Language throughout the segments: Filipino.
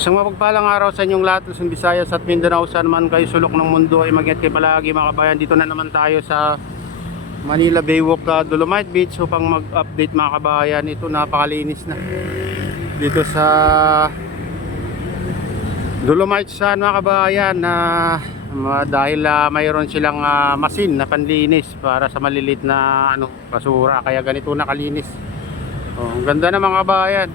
Isang mapagpalang araw sa inyong lahat, Luzon, Visayas at Mindanao, saan man kayo sulok ng mundo ay mag-ingat kayo palagi mga kabayan. Dito na naman tayo sa Manila Baywalk, Dolomite Beach upang mag-update mga kabayan. Ito napakalinis na dito sa Dolomite saan mga kabayan na dahil mayroon silang machine na panlinis para sa malilit na basura, kaya ganito nakalinis. Ang ganda na mga kabayan.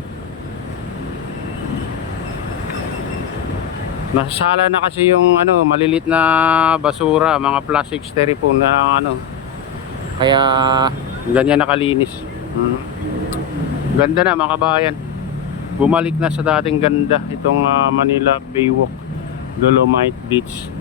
Nasasala na kasi yung malilit na basura, mga plastic styrofoam na kaya ganyan nakalinis. Ganda na mga kabayan. Bumalik na sa dating ganda itong Manila Baywalk, Dolomite Beach.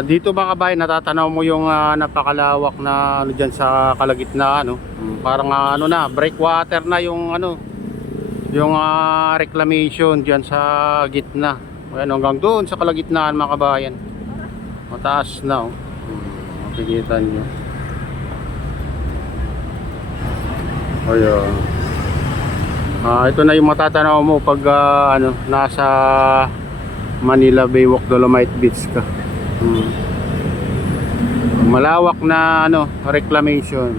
Dito mga kabayan, natatanaw mo yung napakalawak na dyan sa kalagitnaan, parang na breakwater na yung yung reclamation dyan sa gitna. Ayan, hanggang doon sa kalagitnaan mga kabayan, mataas na makikita nyo. Ayan. Ito na yung matatanaw mo pag nasa Manila Baywalk, Dolomite Beach ka. Malawak na reclamation.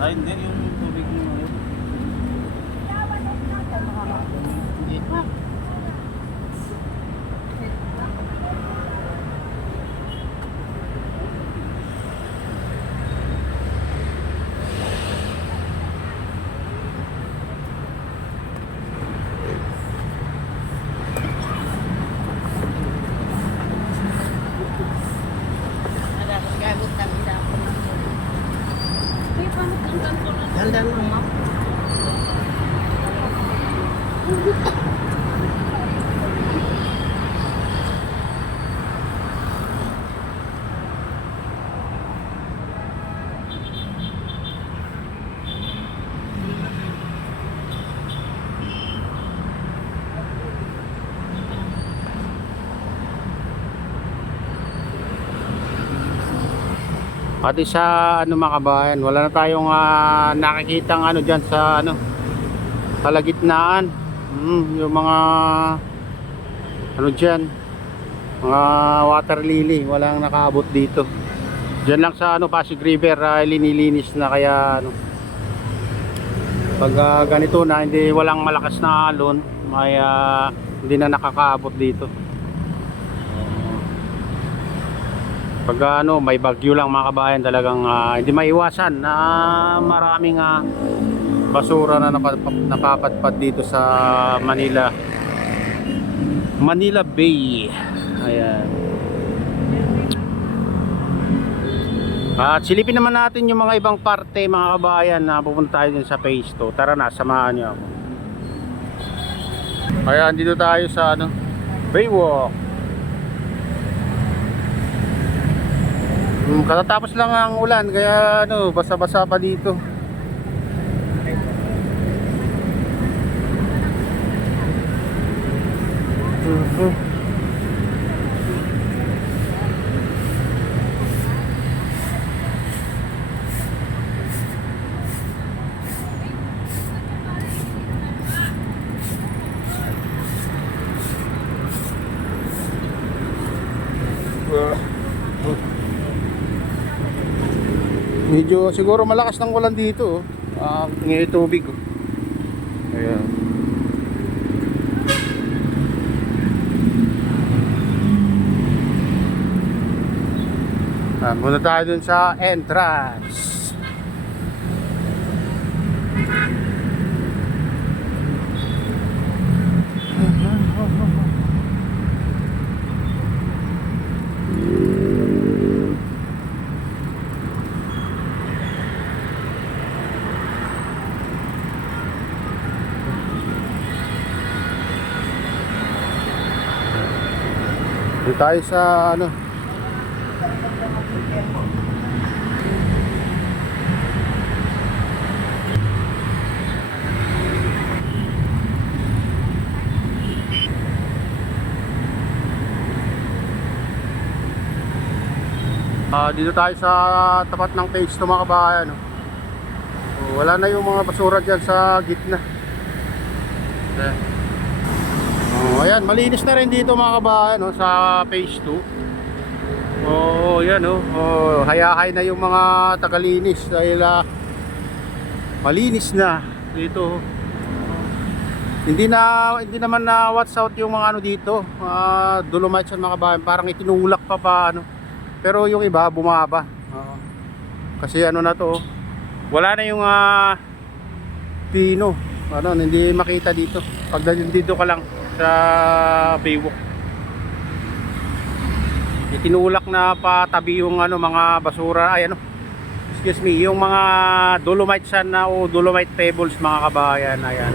Ay, hindi yung tubig mo ngayon. Hindi pa. Dandan lang, ma'am. Pati sa mga kabayan, wala na tayong nakikitang dyan sa kalagitnaan. Yung mga dyan, mga water lily, walang nakaabot dito. Dyan lang sa Pasig River linilinis na, kaya pag ganito na, hindi walang malakas na alon, may hindi na nakakaabot dito. Pag may bagyo lang mga kabayan, talagang hindi maiwasan na maraming basura na napapadpad dito sa Manila Bay. Ayan. At silipin naman natin yung mga ibang parte mga kabayan na pupunta tayo din sa phase 2. Tara na, samahan nyo ako. Ayan, dito tayo sa Baywalk. Katatapos lang ang ulan, kaya basa-basa pa dito. Medyo siguro malakas ng ulan dito. Ngayon tubig. Ayan. Muna tayo dun sa entrance. Tayo sa ano, dito tayo sa tapat ng page 2 mga kabayan, no? Wala na yung mga basura dyan sa gitna. Ayan. Ayan, malinis na rin dito mga kabayan, no, sa page 2. Yan, hayahay na yung mga tagalinis dahil malinis na dito. Hindi naman na watch out yung mga ano dito, dolomite mga kabayan, parang itinulak pa ano. Pero yung iba bumaba. Kasi ano na to, wala na yung pino. Ano, hindi makita dito. Pag dito ka lang sa Baywalk. Itinulak na patabi yung ano, mga basura, ay ano, excuse me, yung mga dolomite sand na o dolomite pebbles mga kabayan. Ayan.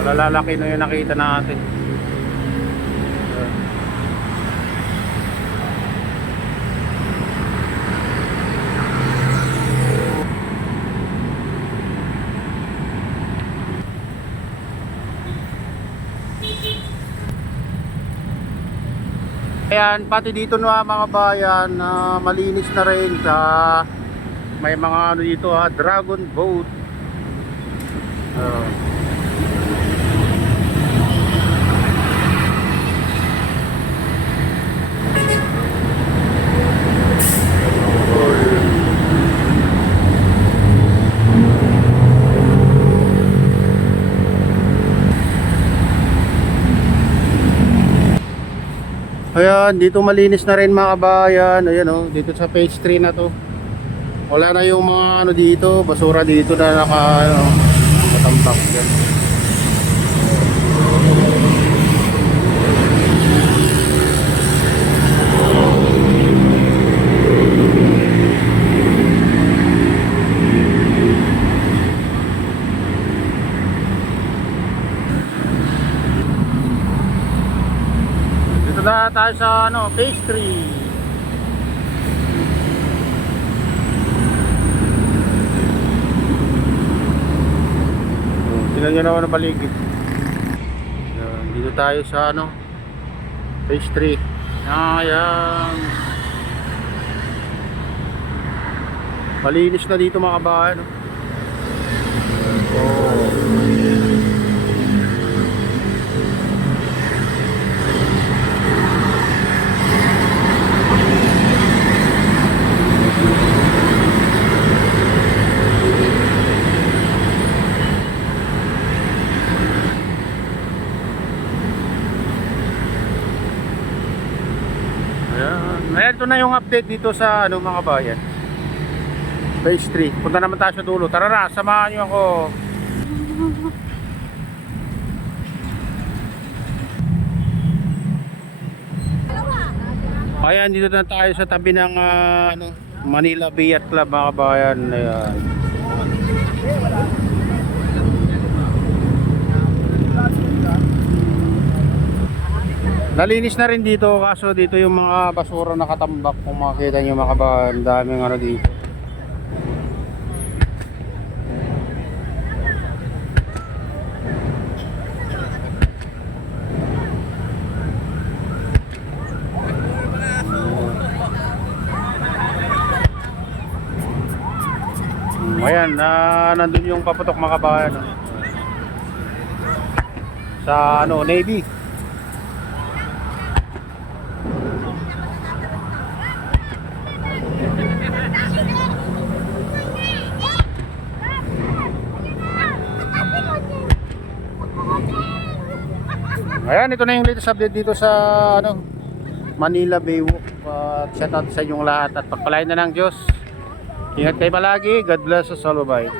Malalaki na yung nakita natin. Ayan, pati dito na mga bayan, malinis na rin sa may mga ano dito, dragon boat. Ayan, dito malinis na rin mga kabayan. Ayan, dito sa page 3 na to. Wala na yung mga ano dito, basura dito na nakatambak dyan. Dito na tayo sa ano, page 3. Tingnan nyo na ako ng paligid. Dito tayo sa ano, page 3. Ayan, malinis na dito mga kabayan. Ayan, ito na yung update dito sa ano mga kabayan, phase 3. Punta naman tayo sa dulo. Tara na, samahan nyo ako. Ayan, dito na tayo sa tabi ng ano, Manila Bay Yacht Club mga kabayan. Ayan. Nalinis na rin dito, kaso dito yung mga basura nakatambak. Kung makikita nyo mga kabayan, daming ano dito. Ayan, nandun yung paputok mga kabayan, no? Sa ano, Navy. Ayan, ito na yung latest update dito sa ano, Manila Baywalk. Shout out sa inyong lahat at pagpalain na ng Diyos. Ingat kayo palagi. God bless us all. Bye.